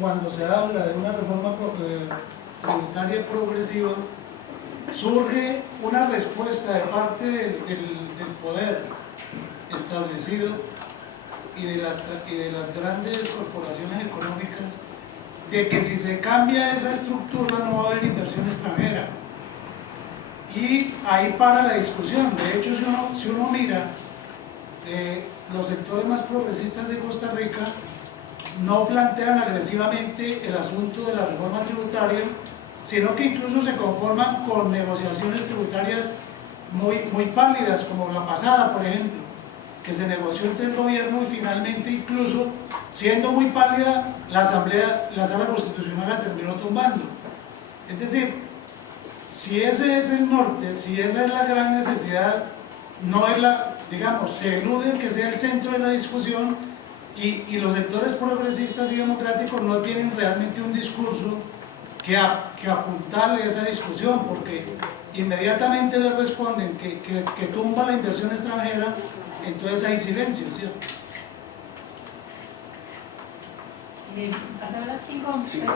cuando se habla de una reforma tributaria progresiva, surge una respuesta de parte del poder establecido y de las grandes corporaciones económicas, de que si se cambia esa estructura no va a haber inversión extranjera. Y ahí para la discusión. De hecho, si uno mira los sectores más progresistas de Costa Rica, no plantean agresivamente el asunto de la reforma tributaria, sino que incluso se conforman con negociaciones tributarias muy pálidas, como la pasada, por ejemplo, que se negoció entre el gobierno y finalmente, incluso siendo muy pálida, la Sala Constitucional la terminó tumbando. Es decir, si ese es el norte, si esa es la gran necesidad, no es digamos, se elude que sea el centro de la discusión, y los sectores progresistas y democráticos no tienen realmente un discurso que apuntarle a esa discusión, porque inmediatamente le responden que tumba la inversión extranjera, entonces hay silencio, ¿cierto? Bien, pasar las 5 ustedes.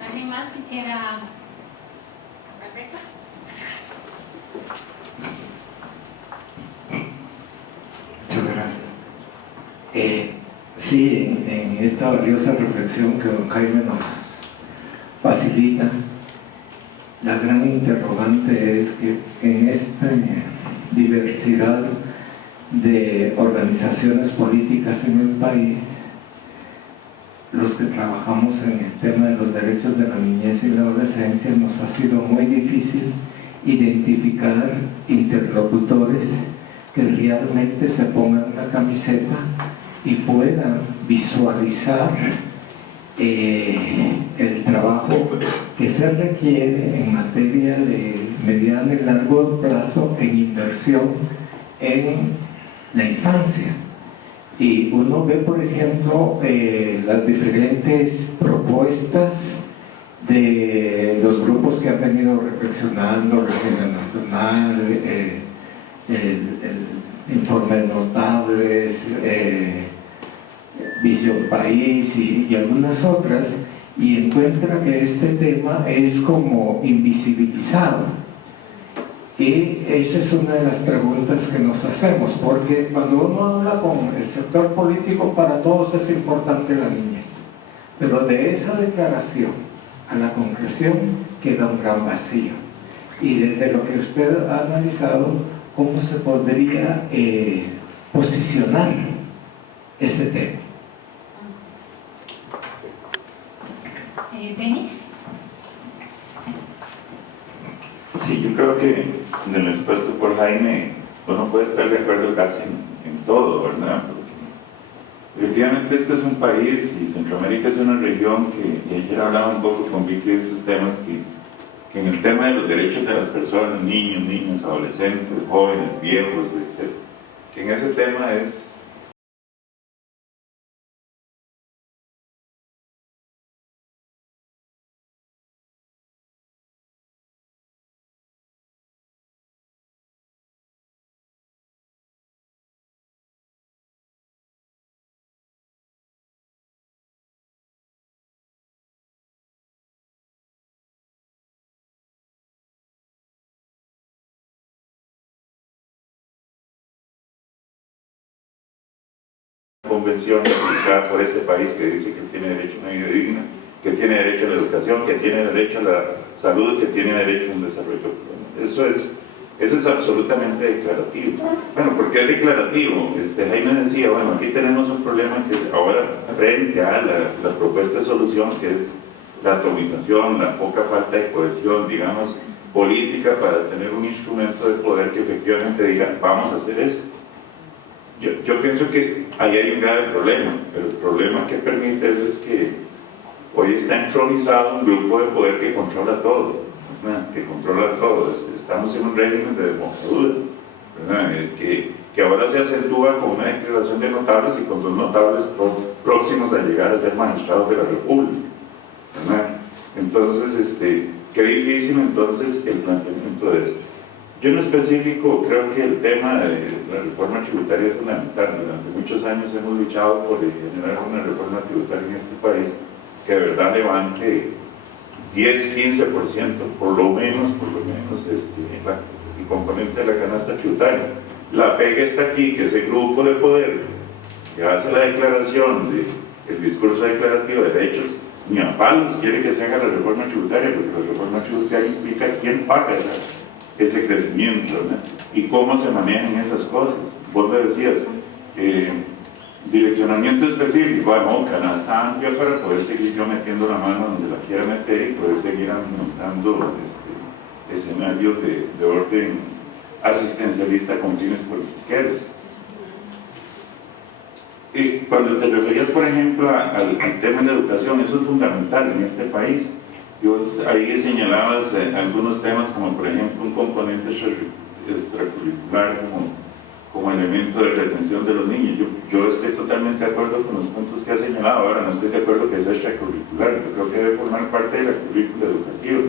¿Alguien más quisiera? Muchas gracias. Sí, en esta valiosa reflexión que don Jaime nos facilita, la gran interrogante es que en esta diversidad de organizaciones políticas en el país, los que trabajamos en el tema de los derechos de la niñez y la adolescencia, nos ha sido muy difícil identificar interlocutores que realmente se pongan la camiseta y puedan visualizar el trabajo que se requiere en materia de mediano y largo plazo en inversión en la infancia. Y uno ve, por ejemplo, las diferentes propuestas de los grupos que han venido reflexionando, Región Nacional, el Informe de Notables, Visión País y algunas otras, y encuentra que este tema es como invisibilizado. Y esa es una de las preguntas que nos hacemos, porque cuando uno habla con el sector político, para todos es importante la niñez, pero de esa declaración a la concreción queda un gran vacío. Y desde lo que usted ha analizado, ¿cómo se podría posicionar ese tema? ¿Denis? Sí, yo creo que en lo expuesto por Jaime, uno puede estar de acuerdo casi en todo, ¿verdad? Porque efectivamente este es un país y Centroamérica es una región que, y ayer hablaba un poco con Vicky de esos temas, que en el tema de los derechos de las personas, niños, niñas, adolescentes, jóvenes, viejos, etc., que en ese tema es convención ratificada por este país que dice que tiene derecho a una vida digna, que tiene derecho a la educación, que tiene derecho a la salud, que tiene derecho a un desarrollo. Eso es absolutamente declarativo. Bueno, ¿por qué es declarativo? Jaime decía, bueno, aquí tenemos un problema que ahora frente a la propuesta de solución, que es la atomización, la poca falta de cohesión, digamos, política para tener un instrumento de poder que efectivamente diga, vamos a hacer eso. Yo pienso que ahí hay un grave problema, pero el problema que permite eso es que hoy está entronizado un grupo de poder que controla todo, ¿verdad? Que controla todo. Estamos en un régimen de democracia, ¿verdad? Que ahora se acentúa con una declaración de notables y con dos notables próximos a llegar a ser magistrados de la República, ¿verdad? Entonces, qué difícil entonces el planteamiento de esto. Yo en específico creo que el tema de la reforma tributaria es fundamental. Durante muchos años hemos luchado por generar una reforma tributaria en este país que de verdad levante 10-15%, por lo menos, el componente de la canasta tributaria. La pega está aquí, que ese grupo de poder que hace la declaración, el discurso declarativo de derechos, ni a palos quiere que se haga la reforma tributaria, porque la reforma tributaria implica quién paga ese crecimiento, ¿verdad? Y cómo se manejan esas cosas. Vos me decías, direccionamiento específico, canasta amplia para poder seguir yo metiendo la mano donde la quiera meter y poder seguir montando escenarios de orden asistencialista con fines politiqueros. Y cuando te referías, por ejemplo, al tema de la educación, eso es fundamental en este país. Ahí señalabas algunos temas como, por ejemplo, un componente extracurricular como elemento de retención de los niños. Yo estoy totalmente de acuerdo con los puntos que has señalado. Ahora no estoy de acuerdo que sea extracurricular, yo creo que debe formar parte de la currícula educativa,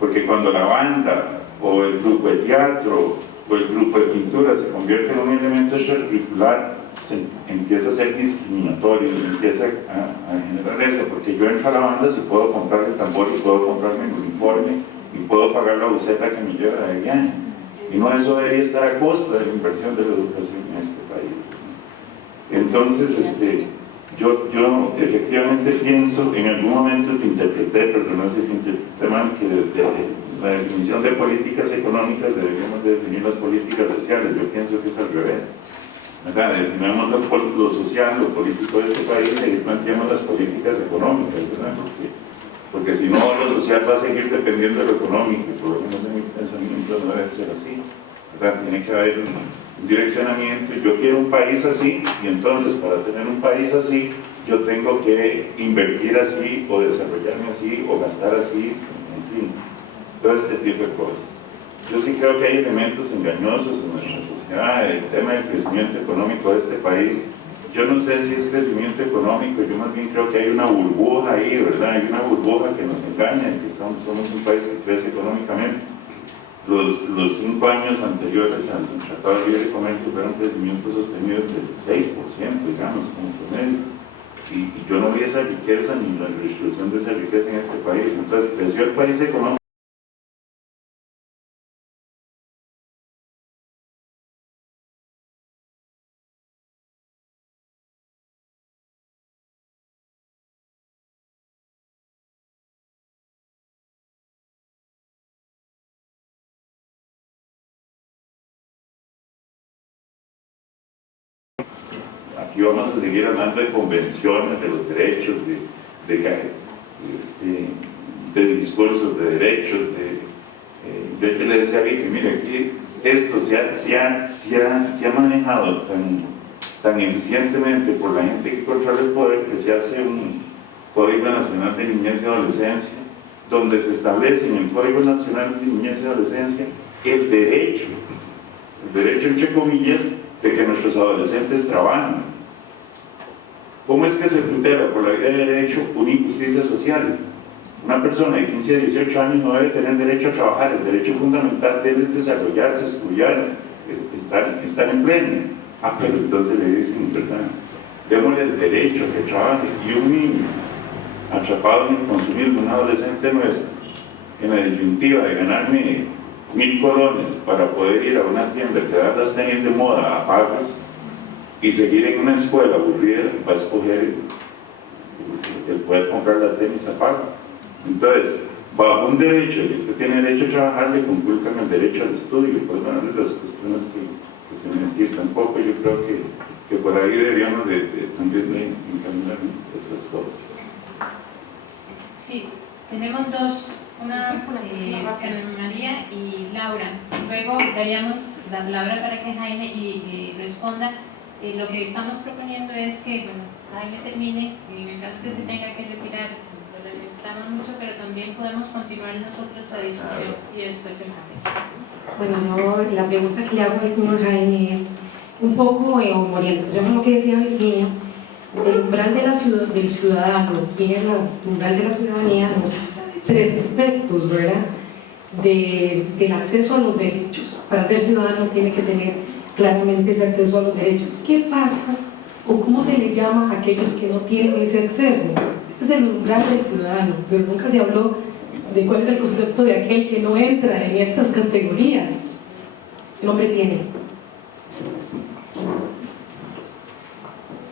porque cuando la banda o el grupo de teatro o el grupo de pintura se convierte en un elemento extracurricular, se empieza a ser discriminatorio, se empieza a generar eso, porque yo entro a la banda si puedo comprar el tambor y puedo comprarme el uniforme y puedo pagar la buceta que me lleva de viaje, y no, eso debería estar a costa de la inversión de la educación en este país. Entonces, yo efectivamente pienso, en algún momento te interpreté, pero no sé si te interpreté mal, que la definición de políticas económicas deberíamos definir las políticas sociales. Yo pienso que es al revés. Definamos lo social, lo político de este país y planteamos las políticas económicas, ¿verdad? Porque si no, lo social va a seguir dependiendo de lo económico, y por lo menos en mi pensamiento no debe ser así, ¿verdad? Tiene que haber un direccionamiento. Yo quiero un país así, y entonces para tener un país así yo tengo que invertir así, o desarrollarme así, o gastar así, en fin, todo este tipo de cosas. Yo sí creo que hay elementos engañosos en nuestra sociedad. El tema del crecimiento económico de este país, yo no sé si es crecimiento económico, yo más bien creo que hay una burbuja ahí, ¿verdad? Hay una burbuja que nos engaña, que somos un país que crece económicamente. Los 5 años anteriores al Tratado de Libre Comercio fueron crecimientos sostenidos del 6%, digamos, como promedio. Y yo no vi esa riqueza ni la redistribución de esa riqueza en este país. Entonces, creció el país económico. Aquí vamos a seguir hablando de convenciones, de los derechos, de discursos de derechos, yo le decía a Vicky, mire, aquí esto se ha manejado tan eficientemente por la gente que controla el poder, que se hace un Código Nacional de Niñez y Adolescencia, donde se establece en el Código Nacional de Niñez y Adolescencia el derecho entre comillas, de que nuestros adolescentes trabajen. ¿Cómo es que se tutela por la vía de derecho una injusticia social? Una persona de 15 a 18 años no debe tener derecho a trabajar. El derecho fundamental debe desarrollarse, estudiar, estar en pleno. Pero entonces le dicen, ¿verdad? Démosle el derecho a que trabaje. Y un niño atrapado en el consumismo, un adolescente nuestro, en la disyuntiva de ganarme 1000 colones para poder ir a una tienda que da las tenis de moda a pagos y seguir en una escuela aburrida, va a escoger el poder comprar la tenis a pago. Entonces, bajo un derecho, que usted tiene derecho a trabajar, le conculcan el derecho al estudio. Pues bueno, las cuestiones que se necesitan un poco, yo creo que por ahí deberíamos también de encaminar estas cosas. Sí, tenemos dos, una Carmen María y Laura. Luego daríamos la palabra para que Jaime y responda. Lo que estamos proponiendo es que Jaime termine, en el caso que se tenga que retirar, lo lamentamos mucho, pero también podemos continuar nosotros la discusión y después el juez. Bueno, yo la pregunta que le hago al señor Jaime es un poco en orientación a lo que decía Virginia. El umbral del ciudadano y el umbral de la ciudadanía nos habla de 3 aspectos, ¿verdad? del acceso a los derechos. Para ser ciudadano tiene que tener claramente ese acceso a los derechos. ¿Qué pasa o cómo se le llama a aquellos que no tienen ese acceso? Este es el umbral del ciudadano, pero nunca se habló de cuál es el concepto de aquel que no entra en estas categorías. ¿Qué nombre tiene?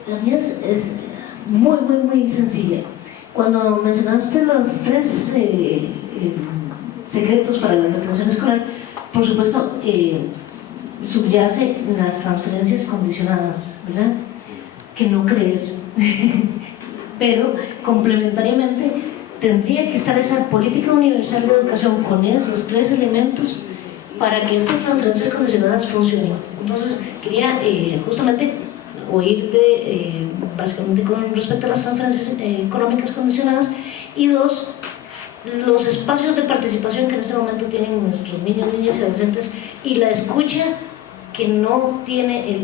La mía es muy sencilla. Cuando mencionaste los 3 secretos para la manutención escolar, por supuesto, subyace las transferencias condicionadas, ¿verdad? Que no crees, pero complementariamente tendría que estar esa política universal de educación con esos 3 elementos para que estas transferencias condicionadas funcionen. Entonces, quería justamente oírte básicamente con respecto a las transferencias económicas condicionadas, y 2, los espacios de participación que en este momento tienen nuestros niños, niñas y adolescentes, y la escucha que no tiene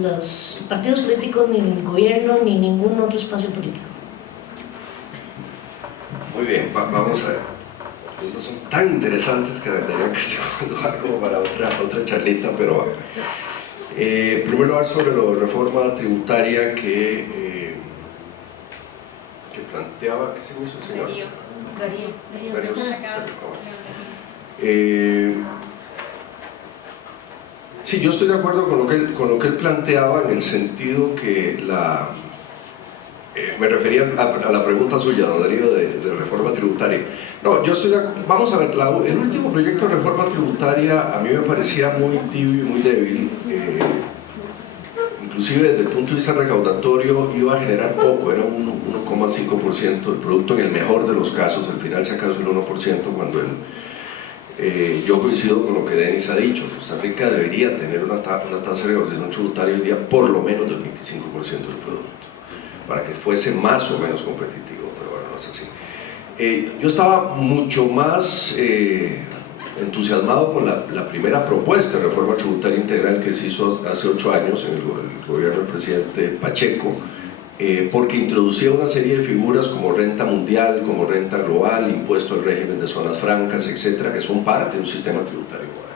los partidos políticos, ni el gobierno, ni ningún otro espacio político. Muy bien, vamos a ver. Estos son tan interesantes que tendrían que ser un lugar como para otra charlita, pero en primer lugar, sobre la reforma tributaria que planteaba, ¿qué se me hizo el señor? Darío sí, yo estoy de acuerdo con lo que él planteaba, en el sentido que me refería a la pregunta suya, don Darío, de reforma tributaria. No, yo estoy de acuerdo. Vamos a ver, el último proyecto de reforma tributaria a mí me parecía muy tibio y muy débil. Inclusive desde el punto de vista recaudatorio iba a generar poco, era un 1,5% del producto en el mejor de los casos, al final si acaso el 1%, cuando yo coincido con lo que Denis ha dicho. Costa Rica debería tener una tasa de recaudación tributaria hoy día por lo menos del 25% del producto, para que fuese más o menos competitivo, pero bueno, no es así. Yo estaba mucho más entusiasmado con la primera propuesta de reforma tributaria integral que se hizo hace 8 años en el gobierno del presidente Pacheco, porque introducía una serie de figuras como renta mundial, como renta global, impuesto al régimen de zonas francas, etcétera, que son parte de un sistema tributario global.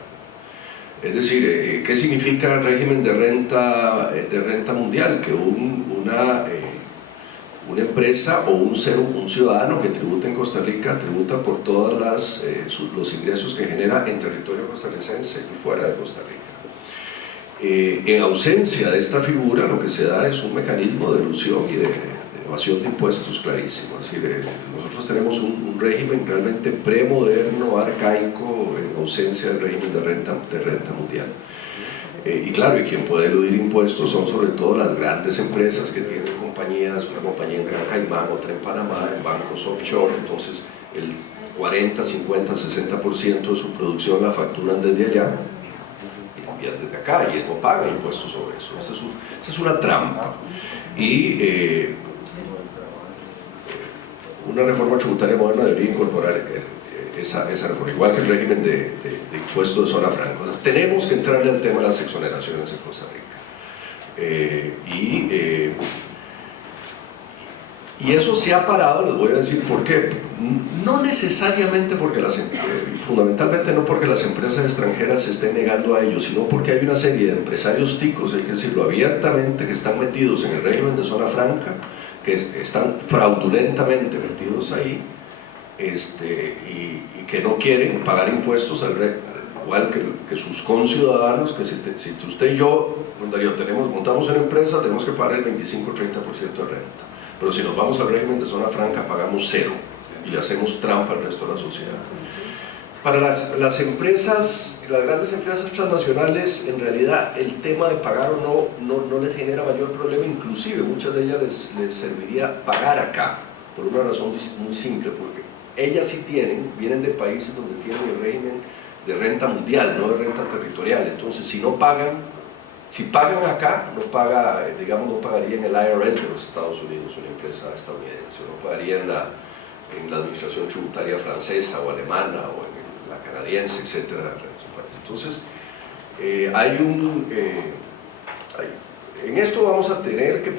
Es decir, ¿qué significa el régimen de renta mundial? Que una empresa o un ciudadano que tributa en Costa Rica tributa por todos los ingresos que genera en territorio costarricense y fuera de Costa Rica. En ausencia de esta figura, lo que se da es un mecanismo de elusión y de evasión de impuestos clarísimo. Es decir, nosotros tenemos un régimen realmente premoderno, arcaico, en ausencia del régimen de renta mundial. Y claro, y quien puede eludir impuestos son sobre todo las grandes empresas que tienen compañías, una compañía en Gran Caimán, otra en Panamá, en bancos offshore. Entonces el 40, 50, 60% de su producción la facturan desde allá y la envían desde acá, y no pagan impuestos sobre eso. Esa es una trampa, y una reforma tributaria moderna debería incorporar esa reforma, igual que el régimen de impuesto de zona franca. O sea, tenemos que entrarle al tema de las exoneraciones en Costa Rica, y eso se ha parado. Les voy a decir por qué. No necesariamente porque fundamentalmente no porque las empresas extranjeras se estén negando a ello, sino porque hay una serie de empresarios ticos, hay que decirlo abiertamente, que están metidos en el régimen de zona franca, que están fraudulentamente metidos ahí, y que no quieren pagar impuestos igual que sus conciudadanos, que si usted y yo, don Darío, montamos una empresa, tenemos que pagar el 25-30% de renta, pero si nos vamos al régimen de zona franca pagamos 0 y le hacemos trampa al resto de la sociedad. Para las empresas, las grandes empresas transnacionales, en realidad el tema de pagar o no les genera mayor problema. Inclusive muchas de ellas les serviría pagar acá, por una razón muy simple, porque ellas sí vienen de países donde tienen el régimen de renta mundial, no de renta territorial. Entonces si pagan acá, no pagaría en el IRS de los Estados Unidos, una empresa estadounidense, no pagaría en la administración tributaria francesa o alemana o en la canadiense, etcétera. Entonces en esto vamos a tener que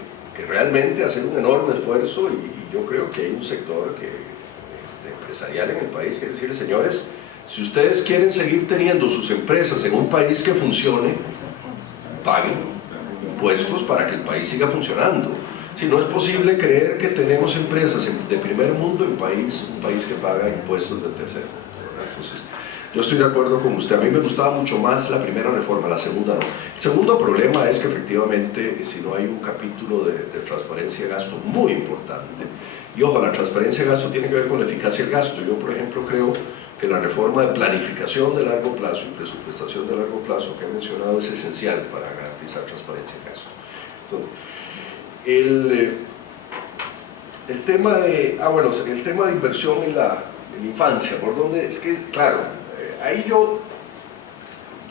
realmente hacer un enorme esfuerzo, y yo creo que hay un sector empresarial en el país que decirle: señores, Si ustedes quieren seguir teniendo sus empresas en un país que funcione, paguen impuestos para que el país siga funcionando. Si no es posible creer que tenemos empresas de primer mundo en un país que paga impuestos de tercer mundo. Entonces, yo estoy de acuerdo con usted. A mí me gustaba mucho más la primera reforma, la segunda no. El segundo problema es que efectivamente, si no hay un capítulo de transparencia de gasto muy importante, y ojo, la transparencia de gasto tiene que ver con la eficacia del gasto. Yo, por ejemplo, creo que la reforma de planificación de largo plazo y presupuestación de largo plazo que he mencionado es esencial para garantizar transparencia de gasto. Entonces, el tema de inversión en la infancia, ¿por dónde? Es que, claro, ahí yo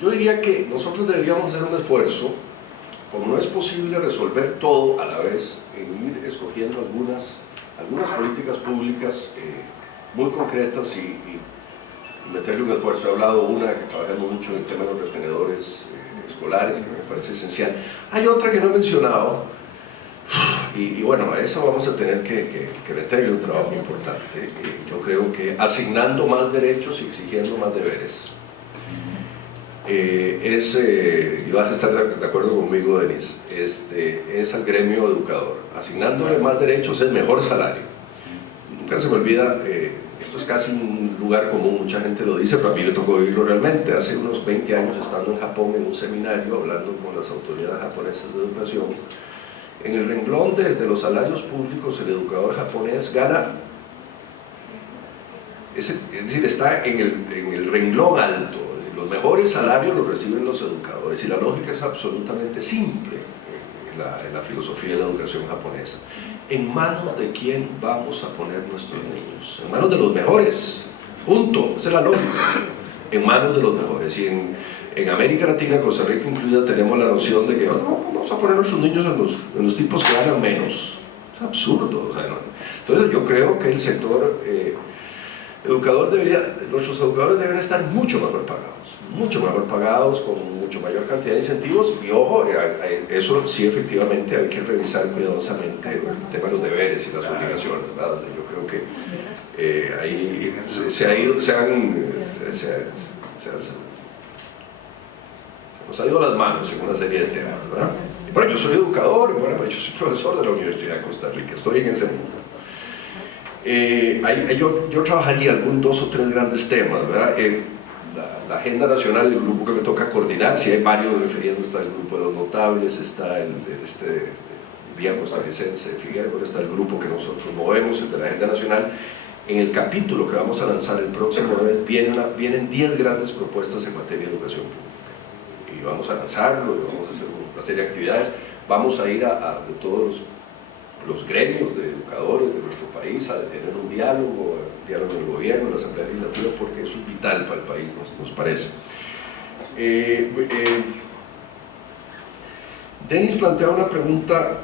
diría que nosotros deberíamos hacer un esfuerzo, como no es posible resolver todo a la vez, en ir escogiendo algunas políticas públicas muy concretas y meterle un esfuerzo. He hablado una que trabajamos mucho en el tema de los retenedores escolares, que me parece esencial. Hay otra que no he mencionado, y bueno, a eso vamos a tener que meterle un trabajo importante. Yo creo que asignando más derechos y exigiendo más deberes y vas a estar de acuerdo conmigo, Denis, es al gremio educador. Asignándole más derechos es mejor salario. Nunca se me olvida, esto es casi un lugar común, mucha gente lo dice, pero a mí me tocó vivirlo realmente. Hace unos 20 años, estando en Japón en un seminario, hablando con las autoridades japonesas de educación, en el renglón de los salarios públicos, el educador japonés gana, es decir, está en el renglón alto. Es decir, los mejores salarios los reciben los educadores, y la lógica es absolutamente simple en la filosofía de la educación japonesa. ¿En manos de quién vamos a poner nuestros niños? En manos de los mejores, punto. Esa es la lógica. En manos de los mejores. Y en América Latina, Costa Rica incluida, tenemos la noción de que vamos a poner a nuestros niños en los tipos que ganan menos. Es absurdo. O sea, ¿no? Entonces yo creo que el sector educador nuestros educadores deben estar mucho mejor pagados, con mucho mayor cantidad de incentivos. Y ojo, eso sí, efectivamente hay que revisar cuidadosamente el tema de los deberes y las obligaciones, ¿verdad? Yo creo que ahí se nos ha ido las manos en una serie de temas, ¿verdad? Bueno, yo soy educador, bueno, yo soy profesor de la Universidad de Costa Rica, estoy en ese mundo. Yo trabajaría algún 2 o 3 grandes temas, ¿verdad? La agenda nacional, el grupo que me toca coordinar, si hay varios refiriendo, está el grupo de los notables, está el Vía Costarricense de Figueroa, está el grupo que nosotros movemos, el de la agenda nacional. En el capítulo que vamos a lanzar el próximo mes vienen 10 grandes propuestas en materia de educación pública, y vamos a lanzarlo, y vamos a hacer una serie de actividades. Vamos a ir de todos los gremios de educadores de nuestro país a tener un diálogo en el gobierno, en la Asamblea Legislativa, porque eso es vital para el país, nos parece. Denis plantea una pregunta,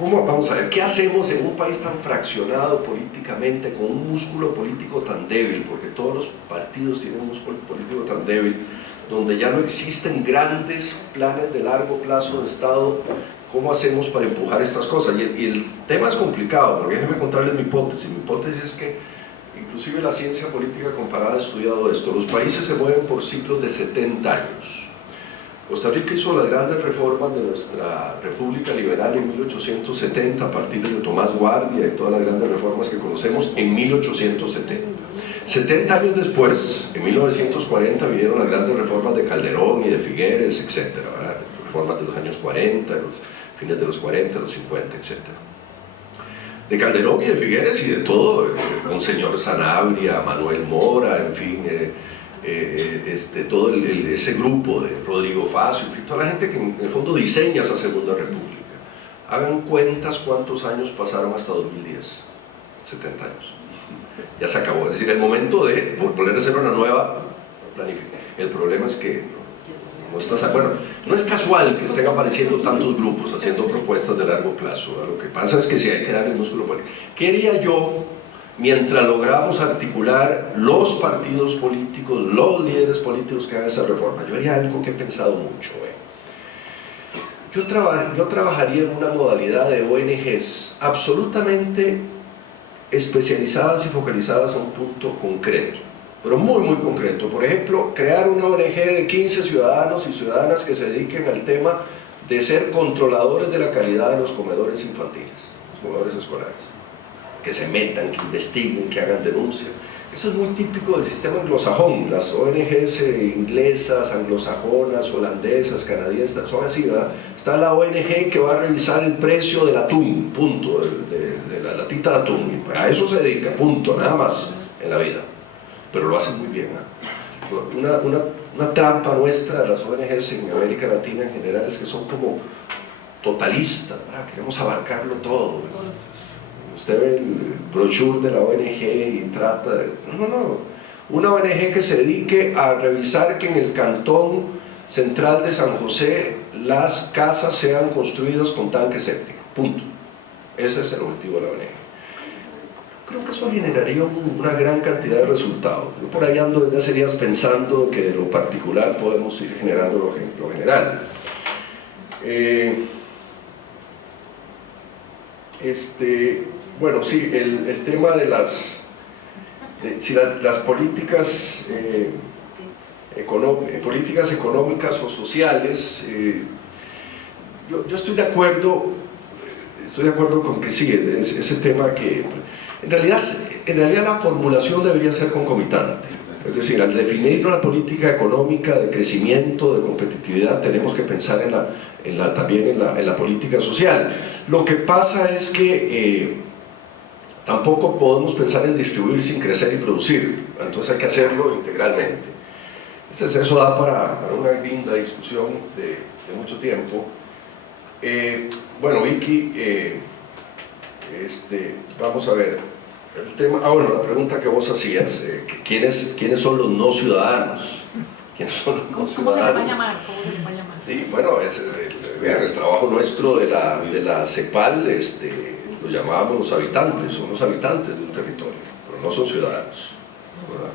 vamos a ver, ¿qué hacemos en un país tan fraccionado políticamente, con un músculo político tan débil? Porque todos los partidos tienen un músculo político tan débil, donde ya no existen grandes planes de largo plazo de Estado. ¿Cómo hacemos para empujar estas cosas? Y el tema es complicado, porque déjenme contarles mi hipótesis. Mi hipótesis es que, inclusive la ciencia política comparada ha estudiado esto. Los países se mueven por ciclos de 70 años. Costa Rica hizo las grandes reformas de nuestra República Liberal en 1870, a partir de Tomás Guardia y todas las grandes reformas que conocemos en 1870. 70 años después, en 1940, vinieron las grandes reformas de Calderón y de Figueres, etc. Reformas de los años 40, los fines de los 40, los 50, etc. De Calderón y de Figueres y de todo, Monseñor Sanabria, Manuel Mora, en fin, todo ese grupo de Rodrigo Facio, en fin, toda la gente que en el fondo diseña esa Segunda República. Hagan cuentas cuántos años pasaron hasta 2010, 70 años. Ya se acabó, es decir, el momento de volver a hacer una nueva planificación. El problema es que no es casual que estén apareciendo tantos grupos haciendo propuestas de largo plazo, ¿verdad? Lo que pasa es que sí hay que darle el músculo político. ¿Qué haría yo mientras logramos articular los partidos políticos, los líderes políticos que hagan esa reforma? Yo haría algo que he pensado mucho. Yo trabajaría en una modalidad de ONGs absolutamente especializadas y focalizadas a un punto concreto, pero muy muy concreto. Por ejemplo, crear una ONG de 15 ciudadanos y ciudadanas que se dediquen al tema de ser controladores de la calidad de los comedores infantiles, los comedores escolares, que se metan, que investiguen, que hagan denuncia. Eso es muy típico del sistema anglosajón. Las ONGs inglesas, anglosajonas, holandesas, canadienses, son así, ¿verdad? Está la ONG que va a revisar el precio del atún, punto, de la latita de atún. A eso se dedica, punto, nada más en la vida. Pero lo hacen muy bien, ¿eh? Una trampa nuestra de las ONGs en América Latina en general es que son como totalistas, ¿verdad? Queremos abarcarlo todo. Usted ve el brochure de la ONG y trata de... No. Una ONG que se dedique a revisar que en el cantón central de San José las casas sean construidas con tanque séptico, punto. Ese es el objetivo de la ONG. Creo que eso generaría una gran cantidad de resultados. Yo por ahí ando desde hace días pensando que de lo particular podemos ir generando lo general. Bueno, sí, el tema de las políticas, políticas económicas o sociales, yo estoy de acuerdo con que sí, ese tema que en realidad la formulación debería ser concomitante. Es decir, al definir una política económica de crecimiento, de competitividad, tenemos que pensar también en la política social. Lo que pasa es que tampoco podemos pensar en distribuir sin crecer y producir, entonces hay que hacerlo integralmente. Eso da para una linda discusión de mucho tiempo. Bueno, Vicky, vamos a ver el tema. Bueno, la pregunta que vos hacías, ¿quiénes son los no ciudadanos? ¿Quiénes son los no ciudadanos? ¿Cómo se le va a llamar? Sí, bueno, vean, el trabajo nuestro de la CEPAL, lo llamábamos los habitantes, son los habitantes de un territorio, pero no son ciudadanos, ¿verdad?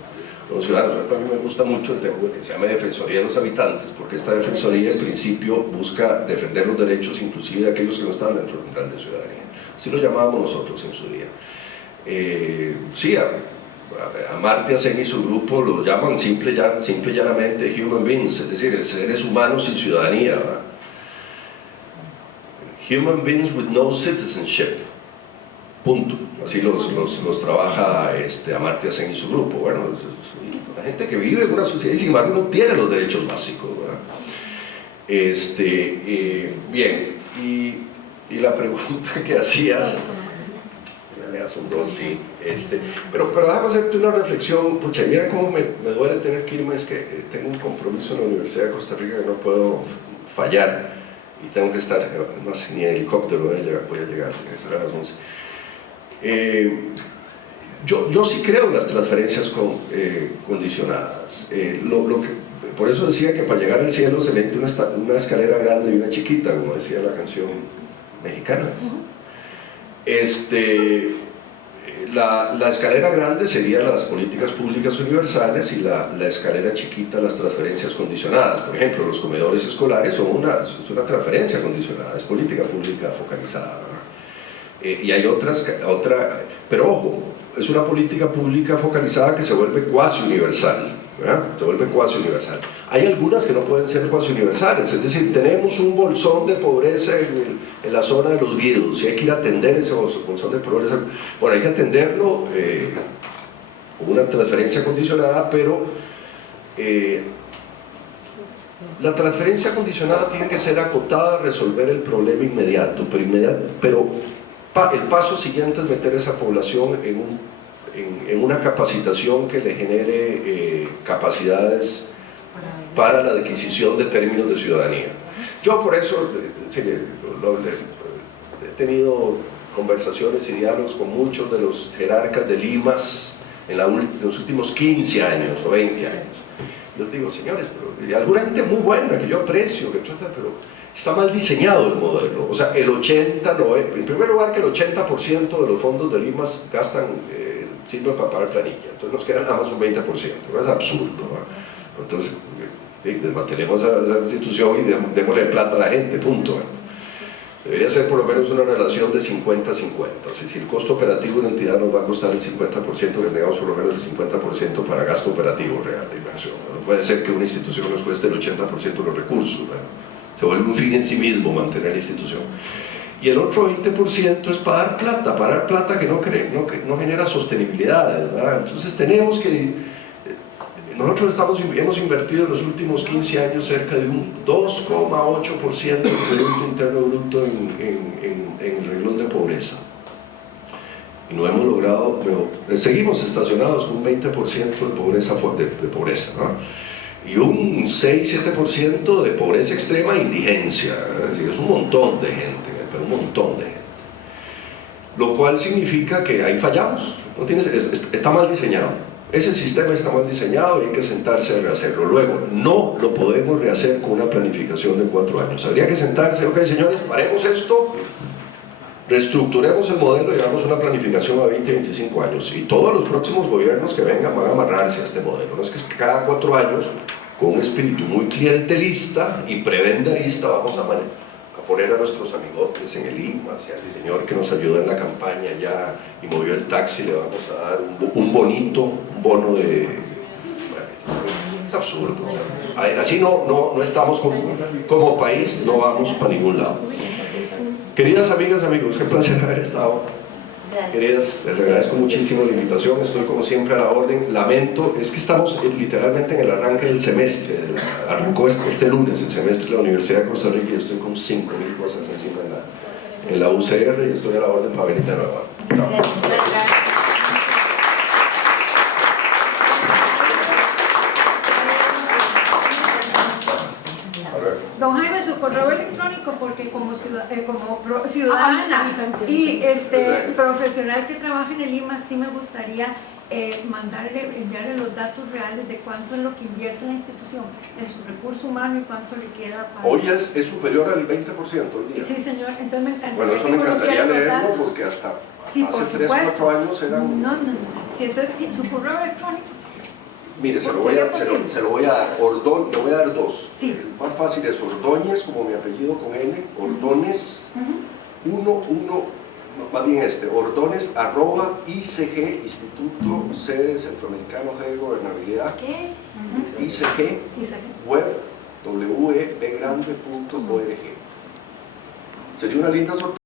Los ciudadanos, a mí me gusta mucho el tema que se llama Defensoría de los Habitantes, porque esta defensoría en principio busca defender los derechos inclusive de aquellos que no están dentro del umbral de ciudadanía. Así lo llamábamos nosotros en su día. Sí, a Amartya Sen y su grupo lo llaman simple y llanamente human beings, es decir, seres humanos sin ciudadanía, ¿verdad? Human beings with no citizenship, punto. Así los trabaja Amartya Sen y su grupo. Bueno, la gente que vive en una sociedad y sin embargo no tiene los derechos básicos, ¿verdad? Bien, y la pregunta que hacías, son dos, sí, pero déjame hacerte una reflexión. Pucha, mira cómo me duele tener que irme, es que tengo un compromiso en la Universidad de Costa Rica que no puedo fallar y tengo que estar, no sé, ni en helicóptero voy a llegar, tiene que ser a las 11. Yo sí creo en las transferencias condicionadas. Por eso decía que para llegar al cielo se necesita una escalera grande y una chiquita, como decía la canción mexicana. La escalera grande sería las políticas públicas universales y la escalera chiquita las transferencias condicionadas. Por ejemplo, los comedores escolares son una transferencia condicionada, es política pública focalizada, ¿verdad? Y hay pero ojo, es una política pública focalizada que se vuelve cuasi universal, ¿verdad? Se vuelve cuasi universal. Hay algunas que no pueden ser cuasi universales, es decir, tenemos un bolsón de pobreza en la zona de los Guidos y hay que ir a atender ese bolsón de pobreza. Bueno, hay que atenderlo con una transferencia condicionada, pero la transferencia condicionada tiene que ser acotada a resolver el problema inmediato, pero el paso siguiente es meter a esa población en una capacitación que le genere capacidades para la adquisición de términos de ciudadanía. Yo por eso he tenido conversaciones y diálogos con muchos de los jerarcas de Limas en los últimos 15 años o 20 años. Yo digo, señores, pero, y alguna gente muy buena que yo aprecio, que trata, pero está mal diseñado el modelo. O sea, en primer lugar que el 80% de los fondos de Limas sirven para pagar planilla, entonces nos queda nada más un 20%, ¿no? Es absurdo, ¿no? Entonces desmantelemos esa institución y démosle plata a la gente, punto. Debería ser por lo menos una relación de 50-50. Si el costo operativo de una entidad nos va a costar el 50%, que tengamos por lo menos el 50% para gasto operativo real de inversión. No puede ser que una institución nos cueste el 80% de los recursos, ¿verdad? Se vuelve un fin en sí mismo mantener la institución. Y el otro 20% es para dar plata que no genera sostenibilidad, ¿verdad? Entonces tenemos que... Nosotros hemos invertido en los últimos 15 años cerca de un 2,8% del Producto Interno Bruto en el renglón de pobreza. Y no hemos logrado, seguimos estacionados con un 20% de pobreza, ¿no? Y un 6-7% de pobreza extrema e indigencia, es decir, es un montón de gente, un montón de gente. Lo cual significa que ahí fallamos, está mal diseñado. Ese sistema está mal diseñado y hay que sentarse a rehacerlo. Luego, no lo podemos rehacer con una planificación de 4 años. Habría que sentarse, ok señores, paremos esto, reestructuremos el modelo y hagamos una planificación a 20-25 años. Y todos los próximos gobiernos que vengan van a amarrarse a este modelo. No es que cada 4 años, con un espíritu muy clientelista y prebendarista, vamos a poner a nuestros amigotes en el IMA, hacia el señor que nos ayudó en la campaña ya y movió el taxi, le vamos a dar un bono de... Bueno, es absurdo. Así no estamos como país, no vamos para ningún lado. Queridas amigas, amigos, qué placer haber estado. Queridas, les agradezco muchísimo la invitación, estoy como siempre a la orden. Lamento, es que estamos literalmente en el arranque del semestre, arrancó este lunes el semestre de la Universidad de Costa Rica y yo estoy con 5.000 cosas encima en la UCR y estoy a la orden para venir de nuevo. Don Jaime, su correo electrónico, porque como ciudadana y profesional que trabaja en el IMA, sí me gustaría enviarle los datos reales de cuánto es lo que invierte la institución en su recurso humano y cuánto le queda para... Hoy es superior al 20% hoy día. Sí, señor, entonces me encantaría. Bueno, eso me encantaría leerlo porque hasta sí, hace 3 o 4 años eran... No. Sí, entonces, su correo electrónico. Mire, se lo voy a dar. Le voy a dar 2. Sí. El más fácil es Ordóñez, como mi apellido con N, Ordóñez, más bien Ordóñez @ICG, Instituto Sede Centroamericano de Gobernabilidad, ICG, web, webgrande.org. Sería una linda sorpresa.